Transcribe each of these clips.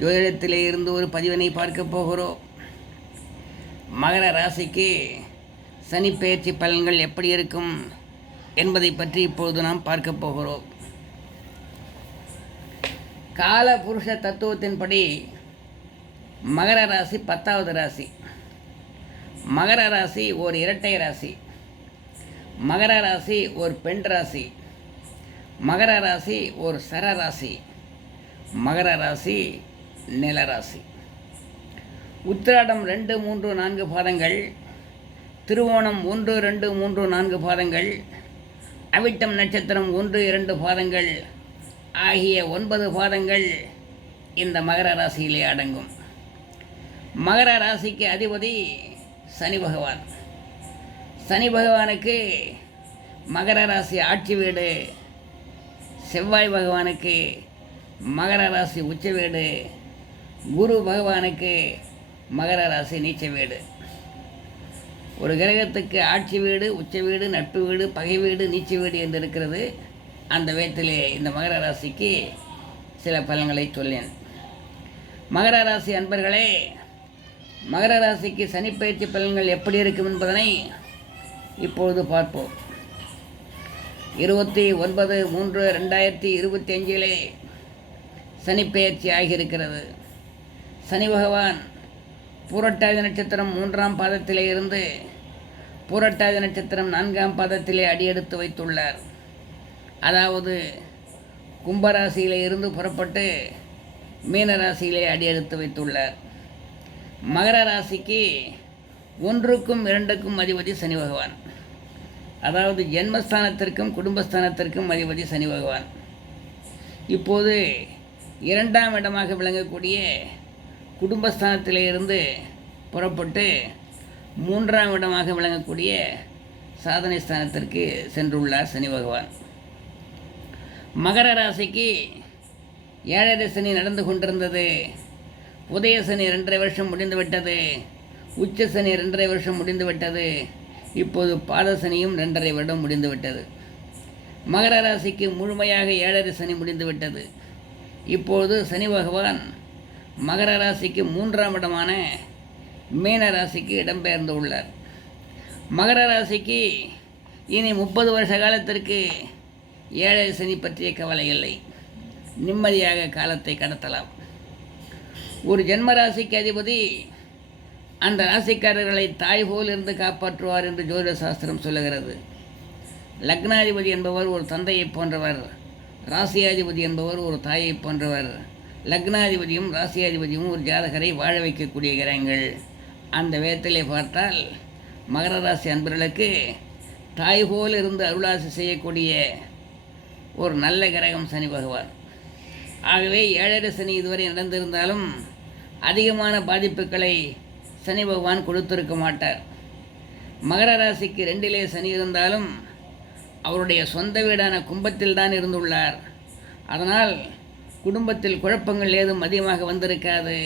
ஜோதிடத்திலே இருந்து ஒரு பதிவினை பார்க்க போகிறோம். மகர ராசிக்கு சனிப்பெயர்ச்சி பலன்கள் எப்படி இருக்கும் என்பதை பற்றி இப்பொழுது நாம் பார்க்க போகிறோம். கால புருஷ தத்துவத்தின்படி மகர ராசி பத்தாவது ராசி. மகர ராசி ஒரு இரட்டை ராசி. மகர ராசி ஒரு பெண் ராசி. மகர ராசி ஒரு சர ராசி. மகர ராசி நிலராசி. உத்திராடம் ரெண்டு மூன்று நான்கு பாதங்கள். திருவோணம் ஒன்று ரெண்டு மூன்று நான்கு பாதங்கள். அவிட்டம் நட்சத்திரம் ஒன்று இரண்டு பாதங்கள். ஆகிய ஒன்பது பாதங்கள் இந்த மகர ராசியிலே அடங்கும். மகர ராசிக்கு அதிபதி சனி பகவான். சனி பகவானுக்கு மகர ராசி ஆட்சி வீடு. செவ்வாய் பகவானுக்கு மகர ராசி உச்ச வீடு. குரு பகவானுக்கு மகர ராசி நீச்ச வீடு. ஒரு கிரகத்துக்கு ஆட்சி வீடு உச்ச வீடு நட்பு வீடு பகை வீடு நீச்ச வீடு என்று இருக்கிறது. அந்த விதத்திலே இந்த மகர ராசிக்கு சில பலன்களை சொல்லேன். மகர ராசி அன்பர்களே மகர ராசிக்கு சனிப்பயிற்சி பலன்கள் எப்படி இருக்கும் என்பதனை இப்பொழுது பார்ப்போம். இருபத்தி ஒன்பது மூன்று ரெண்டாயிரத்தி இருபத்தி அஞ்சிலே சனிப்பெயர்ச்சி ஆகியிருக்கிறது. சனி பகவான் பூரட்டாதி நட்சத்திரம் மூன்றாம் பாதத்திலே இருந்து பூரட்டாதி நட்சத்திரம் நான்காம் பாதத்திலே அடியெடுத்து வைத்துள்ளார். அதாவது கும்பராசியிலே இருந்து புறப்பட்டு மீனராசியிலே அடியெடுத்து வைத்துள்ளார். மகர ராசிக்கு ஒன்றுக்கும் இரண்டுக்கும் அதிபதி சனி பகவான். அதாவது ஜென்மஸ்தானத்திற்கும் குடும்பஸ்தானத்திற்கும் அதிபதி சனி பகவான். இப்போது இரண்டாம் இடமாக விளங்கக்கூடிய குடும்பஸ்தானத்திலிருந்து புறப்பட்டு மூன்றாம் இடமாக விளங்கக்கூடிய சாதனை ஸ்தானத்திற்கு சென்றுள்ளார் சனி பகவான். மகர ராசிக்கு ஏழரை சனி நடந்து கொண்டிருந்தது. உதய சனி ரெண்டரை வருஷம் முடிந்துவிட்டது உச்ச சனி ரெண்டரை வருஷம் முடிந்துவிட்டது இப்போது பாத சனியும் ரெண்டரை வருடம் முடிந்துவிட்டது மகர ராசிக்கு முழுமையாக ஏழரை சனி முடிந்துவிட்டது இப்பொழுது சனி பகவான் மகர ராசிக்கு மூன்றாம் இடமான மீன ராசிக்கு இடம்பெயர்ந்து உள்ளார். மகர ராசிக்கு இனி முப்பது வருஷ காலத்திற்கு ஏழை சனி பற்றிய கவலை இல்லை. நிம்மதியாக காலத்தை கடத்தலாம். ஒரு ஜென்ம ராசிக்கு அதிபதி அந்த ராசிக்காரர்களை தாய் போல் இருந்து காப்பாற்றுவார் என்று ஜோதிட சாஸ்திரம் சொல்லுகிறது. லக்னாதிபதி என்பவர் ஒரு தந்தையைப் போன்றவர் ராசியாதிபதி என்பவர் ஒரு தாயைப் போன்றவர். லக்னாதிபதியும் ராசியாதிபதியும் ஒரு ஜாதகரை வாழ வைக்கக்கூடிய கிரகங்கள். அந்த விதத்திலே பார்த்தால் மகர ராசி அன்பர்களுக்கு தாய் போல் இருந்து அருளாசி செய்யக்கூடிய ஒரு நல்ல கிரகம் சனி பகவான். ஆகவே ஏழரை சனி இதுவரை நடந்திருந்தாலும் அதிகமான பாதிப்புகளை சனி பகவான் கொடுத்திருக்க மாட்டார். மகர ராசிக்கு ரெண்டிலே சனி இருந்தாலும் அவருடைய சொந்த வீடான கும்பத்தில் தான் இருந்துள்ளார். அதனால் குடும்பத்தில் குழப்பங்கள் ஏதும் அதிகமாக வந்திருக்காது.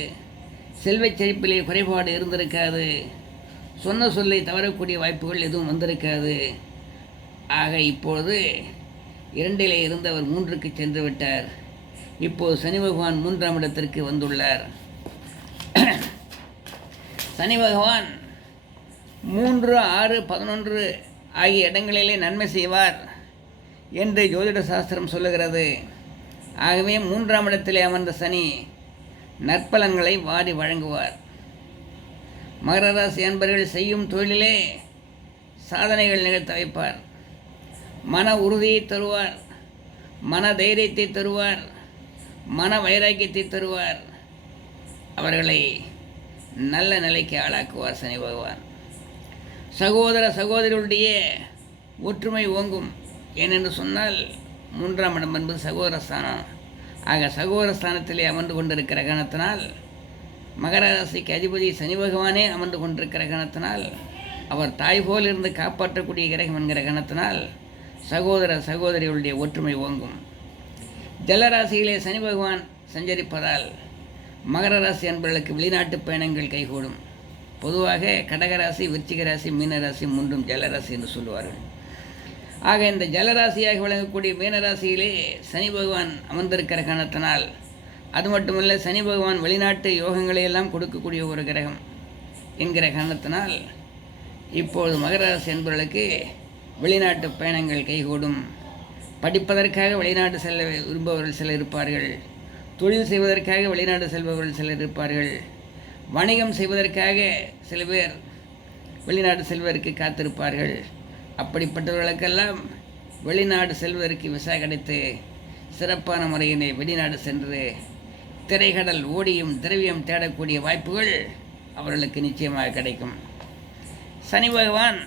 செல்வச் செழிப்பிலே குறைபாடு இருந்திருக்காது. சொன்ன சொல்லை தவறக்கூடிய வாய்ப்புகள் எதுவும் வந்திருக்காது. ஆக இப்பொழுது இரண்டிலே இருந்தவர் மூன்றுக்கு சென்று விட்டார். இப்போது சனி பகவான் மூன்றாம் இடத்திற்கு வந்துள்ளார். சனி பகவான் மூன்று ஆறு பதினொன்று ஆகிய இடங்களிலே நன்மை செய்வார் என்று ஜோதிட சாஸ்திரம் சொல்லுகிறது. ஆகவே மூன்றாம் இடத்திலே அமர்ந்த சனி நற்பலன்களை வாரி வழங்குவார். மகர ராசி அன்பர்கள் செய்யும் தொழிலிலே சாதனைகள் நிகழ்த்த வைப்பார். மன உறுதியை தருவார். மன தைரியத்தை தருவார். மன வைராக்கியத்தை தருவார். அவர்களை நல்ல நிலைக்கு ஆளாக்குவார் சனி பகவான். சகோதர சகோதரிகளுடைய ஒற்றுமை ஓங்கும். ஏனென்று சொன்னால் மூன்றாம் இடம் என்பது சகோதர ஸ்தானம். ஆக சகோதரஸ்தானத்திலே அமர்ந்து கொண்டிருக்கிற கணத்தினால் மகர ராசிக்கு அதிபதி சனி பகவானே அமர்ந்து கொண்டிருக்கிற கணத்தினால் அவர் தாய் போல் இருந்து காப்பாற்றக்கூடிய கிரகம் என்கிற கணத்தினால் சகோதர சகோதரிகளுடைய ஒற்றுமை ஓங்கும். ஜலராசியிலே சனி பகவான் சஞ்சரிப்பதால் மகர ராசி என்பவர்களுக்கு வெளிநாட்டு பயணங்கள் கைகூடும். பொதுவாக கடகராசி விருச்சிக ராசி மீனராசி மூன்றும் ஜலராசி என்று சொல்லுவார்கள். ஆக இந்த ஜலராசியாக விளங்கக்கூடிய மீனராசியிலே சனி பகவான் அமர்ந்திருக்கிற காரணத்தினால் அது மட்டுமல்ல சனி பகவான் வெளிநாட்டு யோகங்களை எல்லாம் கொடுக்கக்கூடிய ஒரு கிரகம் என்கிற காரணத்தினால் இப்போது மகராசி என்பவர்களுக்கு வெளிநாட்டு பயணங்கள் கைகூடும். படிப்பதற்காக வெளிநாடு செல்ல விரும்பவர்கள் சிலர் இருப்பார்கள். தொழில் செய்வதற்காக வெளிநாடு செல்பவர்கள் சிலர் இருப்பார்கள். வணிகம் செய்வதற்காக சில பேர் வெளிநாடு செல்வதற்கு காத்திருப்பார்கள். அப்படிப்பட்டவர்களுக்கெல்லாம் வெளிநாடு செல்வதற்கு விசா கிடைத்து சிறப்பான முறையினை வெளிநாடு சென்று திரைகடல் ஓடியும் திரவியம் தேடக்கூடிய வாய்ப்புகள் அவர்களுக்கு நிச்சயமாக கிடைக்கும். சனி பகவான்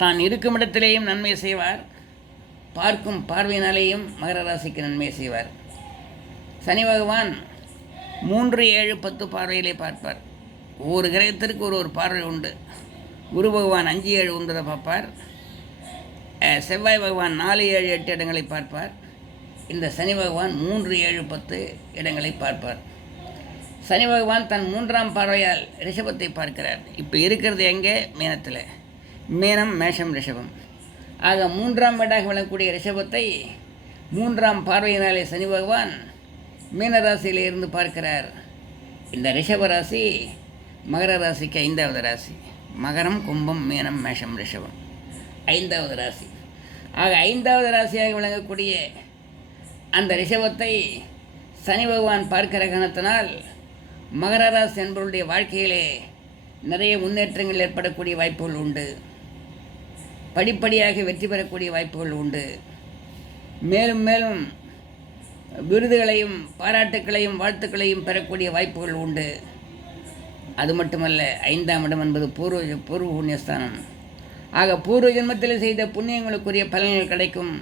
தான் இருக்கும் இடத்திலேயும் நன்மை செய்வார். பார்க்கும் பார்வையினாலேயும் மகர ராசிக்கு நன்மை செய்வார். சனி பகவான் மூன்று ஏழு பத்து பார்வையிலே பார்ப்பார். ஒவ்வொரு கிரகத்திற்கு ஒரு ஒரு பார்வை உண்டு. குரு பகவான் அஞ்சு ஏழு ஒன்பதை பார்ப்பார். செவ்வாய் பகவான் நாலு ஏழு எட்டு இடங்களை பார்ப்பார். இந்த சனி பகவான் மூன்று ஏழு பத்து இடங்களை பார்ப்பார். சனி பகவான் தன் மூன்றாம் பார்வையால் ரிஷபத்தை பார்க்கிறார். இப்போ இருக்கிறது எங்கே? மீனத்தில். மீனம் மேஷம் ரிஷபம். ஆக மூன்றாம் வீடாக விளங்கக்கூடிய ரிஷபத்தை மூன்றாம் பார்வையினாலே சனி பகவான் மீனராசியிலே இருந்து பார்க்கிறார். இந்த ரிஷப ராசி மகர ராசிக்கு ஐந்தாவது ராசி. மகரம் கும்பம் மீனம் மேஷம் ரிஷபம். ஐந்தாவது ராசி. ஆக ஐந்தாவது ராசியாக விளங்கக்கூடிய அந்த ரிஷபத்தை சனி பகவான் பார்க்கிற கணத்தினால் மகர ராசி என்பவருடைய வாழ்க்கையிலே நிறைய முன்னேற்றங்கள் ஏற்படக்கூடிய வாய்ப்புகள் உண்டு. படிப்படியாக வெற்றி பெறக்கூடிய வாய்ப்புகள் உண்டு. மேலும் மேலும் விருதுகளையும் பாராட்டுக்களையும் வாழ்த்துக்களையும் பெறக்கூடிய வாய்ப்புகள் உண்டு. அது மட்டுமல்ல ஐந்தாம் இடம் என்பது பூர்வ பூர்வ புண்ணியஸ்தானம். ஆக பூர்வ ஜென்மத்தில் செய்த புண்ணியங்களுக்குரிய பலன்கள் கிடைக்கும்.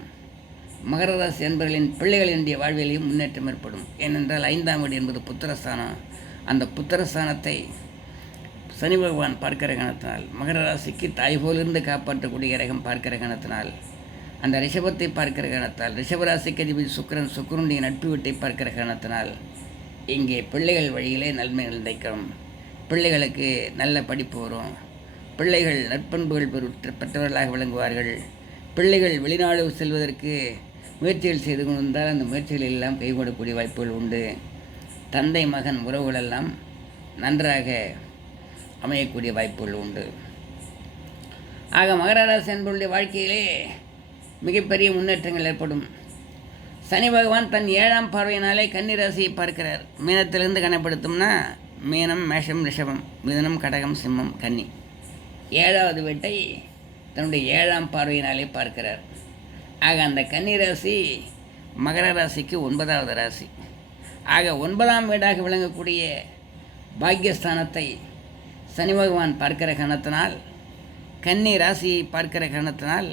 மகர ராசி என்பவர்களின் பிள்ளைகளினுடைய வாழ்விலையும் முன்னேற்றம் ஏற்படும். ஏனென்றால் ஐந்தாம் வீடு என்பது புத்திரஸ்தானம். அந்த புத்திரஸ்தானத்தை சனி பகவான் பார்க்கிற கணத்தினால் மகர ராசிக்கு தாய் போலிருந்து காப்பாற்றக்கூடிய கிரகம் பார்க்கிற கணத்தினால் அந்த ரிஷபத்தை பார்க்கிற கணத்தால் ரிஷபராசிக்கு அதிபதி சுக்கிரன் சுக்கரனுடைய நட்பு வீட்டை பார்க்கிற கணத்தினால் இங்கே பிள்ளைகள் வழியிலே நன்மைகள் நினைக்கிறோம் பிள்ளைகளுக்கு நல்ல படிப்பு வரும். பிள்ளைகள் நற்பண்புகள் பெற்று பெற்றவர்களாக விளங்குவார்கள். பிள்ளைகள் வெளிநாடு செல்வதற்கு முயற்சிகள் செய்து கொண்டிருந்தால் அந்த முயற்சிகள் எல்லாம் கைகூடக்கூடிய வாய்ப்புகள் உண்டு. தந்தை மகன் உறவுகளெல்லாம் நன்றாக அமையக்கூடிய வாய்ப்புகள் உண்டு. ஆக மகர ராசி என்பவருடைய வாழ்க்கையிலே மிகப்பெரிய முன்னேற்றங்கள் ஏற்படும். சனி பகவான் தன் ஏழாம் பார்வையினாலே கன்னிராசியை பார்க்கிறார். மீனத்திலிருந்து கணப்படுத்தோம்னா மீனம் மேஷம் ரிஷபம் மிதுனம் கடகம் சிம்மம் கன்னி. ஏழாவது வீட்டை தன்னுடைய ஏழாம் பார்வையினாலே பார்க்கிறார். ஆக அந்த கன்னி ராசி மகர ராசிக்கு ஒன்பதாவது ராசி. ஆக ஒன்பதாம் வீடாக விளங்கக்கூடிய பாக்கியஸ்தானத்தை சனி பகவான் பார்க்கிற கணத்தினால் கன்னி ராசியை பார்க்கிற காரணத்தினால்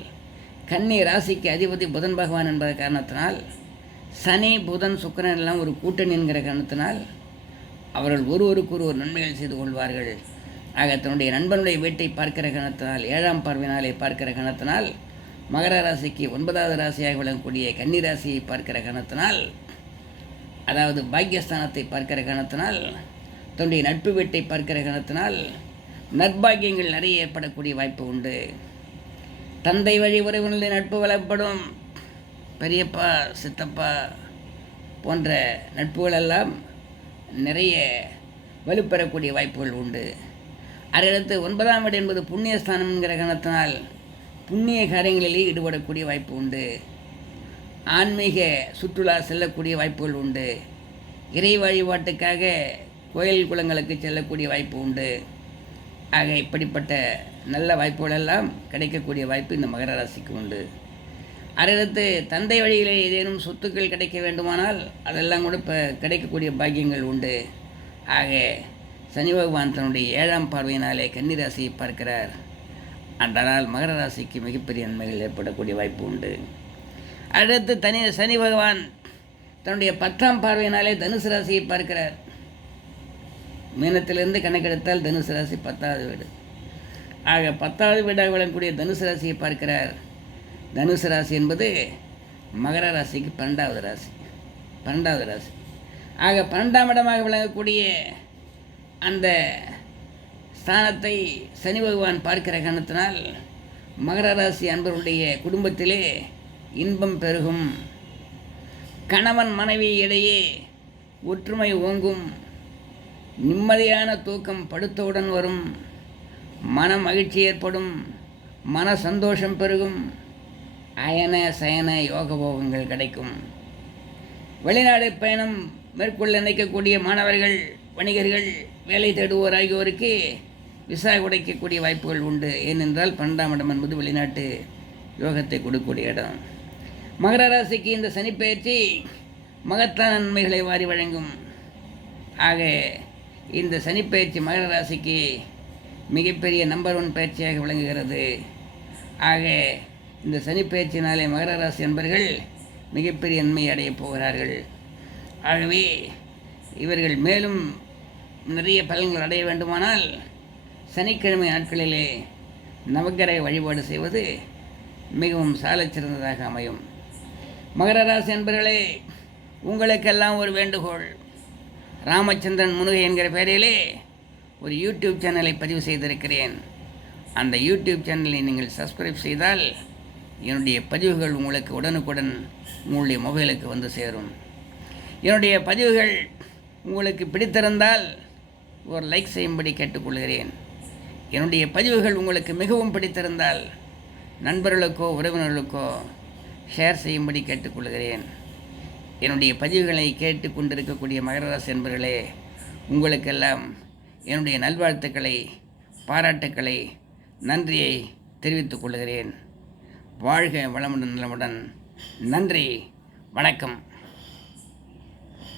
கன்னி ராசிக்கு அதிபதி புதன் பகவான் என்பத காரணத்தினால் சனி புதன் சுக்கரன் எல்லாம் ஒரு கூட்டணி என்கிற காரணத்தினால் அவர்கள் ஒருவருக்கொருவர் நன்மைகள் செய்து கொள்வார்கள். ஆக தன்னுடைய நண்பனுடைய வீட்டை பார்க்கிற கணத்தினால் ஏழாம் பார்வையினாலே பார்க்கிற கணத்தினால் மகர ராசிக்கு ஒன்பதாவது ராசியாக விளங்கக்கூடிய கன்னி ராசியை பார்க்கிற கணத்தினால் அதாவது பாக்கியஸ்தானத்தை பார்க்கிற கணத்தினால் தன்னுடைய நட்பு வீட்டை பார்க்கிற கணத்தினால் நற்பாகியங்கள் நிறைய ஏற்படக்கூடிய வாய்ப்பு உண்டு. தந்தை வழி உறவினருடைய நட்பு வளப்படும். பெரியப்பா சித்தப்பா போன்ற நட்புகளெல்லாம் நிறைய வலுப்பெறக்கூடிய வாய்ப்புகள் உண்டு. அதையடுத்து ஒன்பதாம் வீடு என்பது புண்ணியஸ்தானம் என்கிற கணத்தினால் புண்ணிய காரியங்களிலே ஈடுபடக்கூடிய வாய்ப்பு உண்டு. ஆன்மீக சுற்றுலா செல்லக்கூடிய வாய்ப்புகள் உண்டு. இறை வழிபாட்டுக்காக கோயில் குளங்களுக்கு செல்லக்கூடிய வாய்ப்பு உண்டு. ஆக இப்படிப்பட்ட நல்ல வாய்ப்புகளெல்லாம் கிடைக்கக்கூடிய வாய்ப்பு இந்த மகர ராசிக்கு உண்டு. அதையடுத்து தந்தை வழியிலே ஏதேனும் சொத்துக்கள் கிடைக்க வேண்டுமானால் அதெல்லாம் கூட இப்போ கிடைக்கக்கூடிய பாக்கியங்கள் உண்டு. ஆக சனி பகவான் தன்னுடைய ஏழாம் பார்வையினாலே கன்னிராசியை பார்க்கிறார். அதனால் மகர ராசிக்கு மிகப்பெரிய நன்மைகள் ஏற்படக்கூடிய வாய்ப்பு உண்டு. அடுத்து தனி சனி பகவான் தன்னுடைய பத்தாம் பார்வையினாலே தனுசு ராசியை பார்க்கிறார். மீனத்திலிருந்து கணக்கெடுத்தால் தனுசு ராசி பத்தாவது வீடு. ஆக பத்தாவது வீடாக விளங்கக்கூடிய தனுசு ராசியை பார்க்கிறார். தனுசு ராசி என்பது மகர ராசிக்கு பன்னெண்டாவது ராசி பன்னெண்டாவது ராசி. ஆக பன்னெண்டாம் இடமாக விளங்கக்கூடிய அந்த ஸ்தானத்தை சனி பகவான் பார்க்கிற காரணத்தினால் மகர ராசி அன்பர்களுடைய குடும்பத்திலே இன்பம் பெருகும். கணவன் மனைவி இடையே ஒற்றுமை ஓங்கும். நிம்மதியான தூக்கம் படுத்தவுடன் வரும். மன மகிழ்ச்சி ஏற்படும். மன சந்தோஷம் பெருகும். அயன சயன யோக போகங்கள் கிடைக்கும். வெளிநாடு பயணம் மேற்கொள்ள நினைக்கக்கூடிய மாணவர்கள் வணிகர்கள் வேலை தேடுவோர் ஆகியோருக்கு விசா உடைக்கக்கூடிய வாய்ப்புகள் உண்டு. ஏனென்றால் பன்னெண்டாம் இடம் என்பது வெளிநாட்டு யோகத்தை கொடுக்கக்கூடிய இடம். மகர ராசிக்கு இந்த சனிப்பெயர்ச்சி மகத்தான நன்மைகளை வாரி வழங்கும். ஆக இந்த சனிப்பெயர்ச்சி மகர ராசிக்கு மிகப்பெரிய நம்பர் ஒன் பயிற்சியாக விளங்குகிறது. ஆக இந்த சனிப்பெயர்ச்சினாலே மகர ராசி என்பர்கள் மிகப்பெரிய நன்மை அடையப் போகிறார்கள். ஆகவே இவர்கள் மேலும் நிறைய பலன்கள் அடைய வேண்டுமானால் சனிக்கிழமை நாட்களிலே நவக்கிரக வழிபாடு செய்வது மிகவும் சாலச்சிறந்ததாக அமையும். மகர ராசி என்பர்களே உங்களுக்கெல்லாம் ஒரு வேண்டுகோள். ராமச்சந்திரன் முனுகை என்கிற பெயரிலே ஒரு யூடியூப் சேனலை பதிவு செய்திருக்கிறேன். அந்த யூடியூப் சேனலை நீங்கள் சப்ஸ்கிரைப் செய்தால் என்னுடைய பதிவுகள் உங்களுக்கு உடனுக்குடன் உங்களுடைய மொபைலுக்கு வந்து சேரும். என்னுடைய பதிவுகள் உங்களுக்கு பிடித்திருந்தால் ஒரு லைக் செய்யும்படி கேட்டுக்கொள்கிறேன். என்னுடைய பதிவுகள் உங்களுக்கு மிகவும் பிடித்திருந்தால் நண்பர்களுக்கோ உறவினர்களுக்கோ ஷேர் செய்யும்படி கேட்டுக்கொள்கிறேன். என்னுடைய பதிவுகளை கேட்டு கொண்டிருக்கக்கூடிய மகராசி என்பர்களே உங்களுக்கெல்லாம் என்னுடைய நல்வாழ்த்துக்களை பாராட்டுக்களை நன்றியை தெரிவித்துக் கொள்கிறேன் வாழ்க வளமுடன் நலமுடன். நன்றி. வணக்கம்.